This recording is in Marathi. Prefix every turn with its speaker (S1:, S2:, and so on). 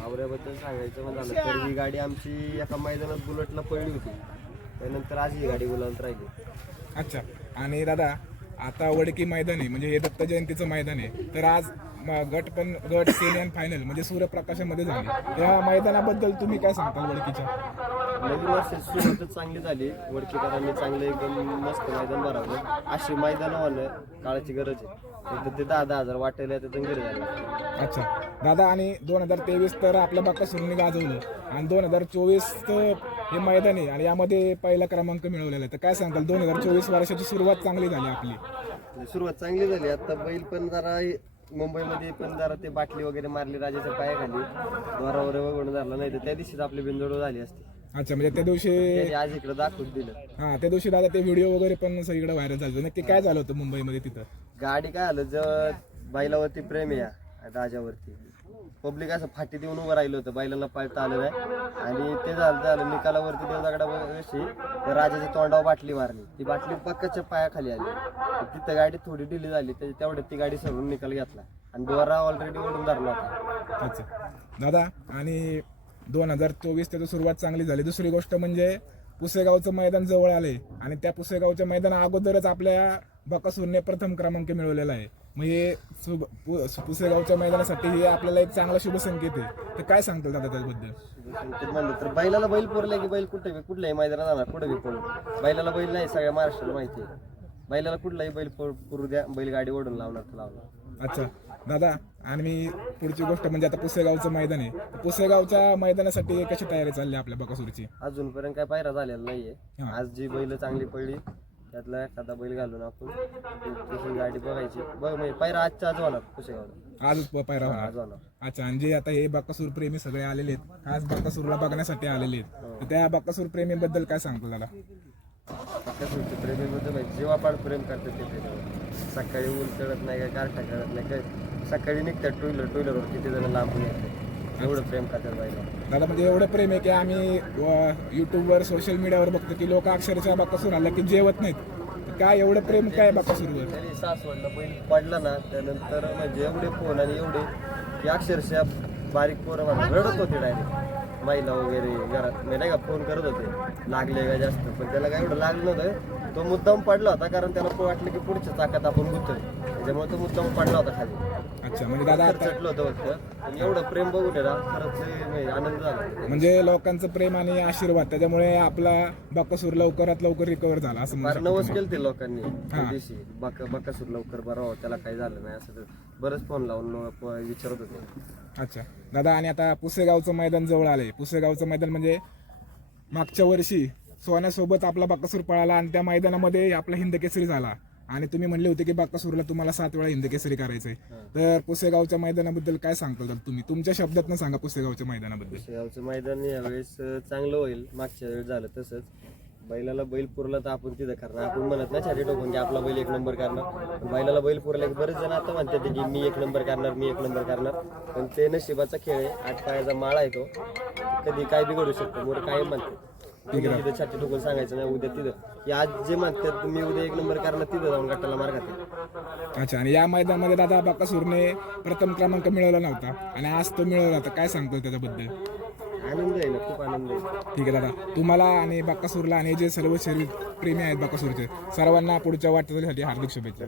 S1: बावऱ्याबद्दल सांगायचं पण झालं तर ही गाडी आमची एका मैदानात बुलेटला पडली होती. त्यानंतर आज ही गाडी गुलाबात राहिली.
S2: अच्छा. आणि दादा आता वडकी मैदान आहे म्हणजे हे दत्त जयंतीचं मैदान आहे. तर आज म- गट पण गट सेमी आणि फायनल म्हणजे सूर्यप्रकाशामध्ये झाले. या मैदानाबद्दल तुम्ही काय सांगताल वडकीच्या?
S1: नवीन वर्षाची सुरुवातच चांगली झाली. वडकीकरांनी चांगलं एकदम मस्त मैदान भरावलं. अशी मैदान होणं काळाची गरज आहे. एकदा ते दहा दहा हजार वाटायला त्यातून घरी झालं
S2: अच्छा. दादा आणि दोन हजार तेवीस तर आपल्या बाकासुरने गाजवलं. आणि दोन हजार चोवीस हे मैदान आहे आणि यामध्ये पहिला क्रमांक मिळवलेला आहे. तर काय सांगाल दोन हजार चोवीस वर्षाची सुरुवात चांगली झाली आपली?
S1: सुरुवात चांगली झाली. आता बैल पण जरा मुंबईमध्ये पण जरा ते बाटली वगैरे मारली राजाच्या पायाखाली द्वारावर वगळून झाला नाही तर त्या दिवशीच आपली बिंदोड झाली असती.
S2: अच्छा म्हणजे त्या दिवशी
S1: आज इकडे दाखवून दिलं.
S2: हा त्या दिवशी दादा ते व्हिडिओ वगैरे पण सगळीकडे व्हायरल झालं. नक्की काय झालं होतं मुंबईमध्ये तिथं?
S1: गाडी काय आलं जर बैलावरती प्रेम या राजावरती. पब्लिक असं फाटी देऊन उभं राहिलं होतं बैलांना पाय आलं नाही. आणि ते झालं झालं. निकालावरती देवदागडा कशी त्या राजाच्या तोंडावर बाटली मारली. ती बाटली पक्काच्या पायाखाली आली. तिथं गाडी थोडी ढिली झाली त्याच्या तेवढ्यात ती गाडी सरून निकाल घेतला. आणि दोरा ऑलरेडी ओढून धरला होता.
S2: अच्छा. दादा आणि दोन हजार चोवीस त्याची सुरुवात चांगली झाली. दुसरी गोष्ट म्हणजे पुसेगावचं मैदान जवळ आले आणि त्या पुसेगावच्या मैदाना अगोदरच आपल्या बकासूरने प्रथम क्रमांक मिळवलेला आहे. मग हे पु- पुसेगावच्या मैदानासाठी हे आपल्याला एक चांगला शुभ संकेत आहे. तर काय सांगतो दादा त्याबद्दल?
S1: म्हणलं तर बैलाला बैल पुरले की बैल कुठे कुठल्याही मैदानात जाणार कुठे बी पळून बैलाला बैल नाही सगळ्या महाराष्ट्राला माहिती आहे. बैलाला कुठलाही बैल पुरू द्या बैल गाडी ओढून लावणार तर लावणार.
S2: अच्छा. दादा आणि मी पुढची गोष्ट म्हणजे आता पुसेगावचं मैदान आहे. पुसेगावच्या मैदानासाठी कशी तयारी चालली आपल्या बकासूरची?
S1: अजूनपर्यंत काय पायरा झालेला नाहीये.
S2: हा.
S1: आज जी बैल चांगली पडली त्यातला एखादा बैल घालून आपण तशी गाडी बघायची. बघ म्हणजे पायरा आजच्या आज होणार कुशेगावला.
S2: आजच प- पायरा
S1: आज होणार.
S2: अच्छा आणि जे आता हे बकासूर प्रेमी सगळे आलेले आहेत खास बकासूरला बघण्यासाठी आलेले आहेत. तर त्या बकासूर प्रेमीबद्दल काय सांगतो दादा?
S1: कसं प्रेमीमध्ये माहिती जेव्हा पण प्रेम करतात ते सकाळी ऊन कळत नाही काय गारठा कळत नाही काय? सकाळी निघतात टू व्हीलर टू व्हीलरवर किती जण लांबून येतात. एवढं प्रेम करतात बाईला
S2: दादा म्हणजे एवढं प्रेम आहे की आम्ही युट्यूबवर सोशल मीडियावर बघतो की लोक अक्षरशः बकासूर आलं की जेवत नाहीत. तर काय एवढं प्रेम काय बकासूरवर
S1: तरी सासवडला बैल पडला ना त्यानंतर म्हणजे एवढे फोन आणि एवढे की अक्षरशः बारीक पोरं म्हणा रडत होते डायरेक्ट महिला वगैरे घरात म्हणजे नाही का फोन करत होते. लागले का जास्त पण त्याला काय एवढं लागलं नव्हतं. तो मुद्दाम पडला होता कारण त्याला वाटलं की पुढच्या चाकात आपण गुतोय त्याच्यामुळे तो मुद्दाम पडला होता खाली.
S2: अच्छा म्हणजे दादा आता
S1: चटलं होतं फक्त. आणि एवढं प्रेम बघून आहे ना खरंच हे म्हणजे आनंद झाला.
S2: म्हणजे लोकांचं प्रेम आणि आशीर्वाद त्याच्यामुळे आपला बकासूर लवकरात लवकर रिकवर झाला असं म्हणू
S1: फार
S2: शकतो
S1: नवस. केलं ते लोकांनी. त्या
S2: हा.
S1: दिवशी बका बकासूर लवकर बरं व्हावं, त्याला काही झालं नाही असं तर बरंच फोन लावून प- विचारत होते.
S2: अच्छा. दादा आणि आता पुसेगावचं मैदान जवळ आलंय. पुसेगावचं मैदान म्हणजे मागच्या वर्षी सोन्यासोबत आपला बाकासूर पळाला आणि त्या मैदानामध्ये आपला हिंद केसरी झाला. आणि तुम्ही म्हणले होते की बाकासूरला तुम्हाला सात वेळा हिंद केसरी करायचंय. तर पुसेगावच्या मैदानाबद्दल काय सांगता दादा तुम्ही? तुमच्या शब्दात सांगा पुसेगावच्या मैदानाबद्दल.
S1: शेगावचं मैदान यावेळेस चांगलं होईल. मागच्या वेळेस झालं तसंच. बैलाला बैल पुरला तर आपण तिथं करणार. आपण म्हणत नाही छाती टोकून की आपला बैल एक नंबर करणार. बैलाला बैल पुरला की बरेच जण आता म्हणतात की मी एक नंबर करणार मी एक नंबर करणार. पण ते नशिबाचा खेळ आहे. आठ पायाचा माळा आहे तो. कधी काय बिघडू शकतो मोर काय म्हणते तिथं छाती टोकून सांगायचं नाही उद्या तिथं. की आज जे म्हणतात मी उद्या एक नंबर करणार तिथं जाऊन गट्टाला मार खाते.
S2: अच्छा आणि या मैदानामध्ये दादा बाकासूरने प्रथम क्रमांक मिळवला नव्हता आणि आज तो मिळवला तर काय सांगतो त्याच्याबद्दल?
S1: आनंद आहे ना खूप आनंद आहे.
S2: ठीक आहे दादा. तुम्हाला आणि बाकासूरला आणि जे सर्व शरीर प्रेमी आहेत बाकासूरचे सर्वांना पुढच्या वाटचालीसाठी हार्दिक शुभेच्छा.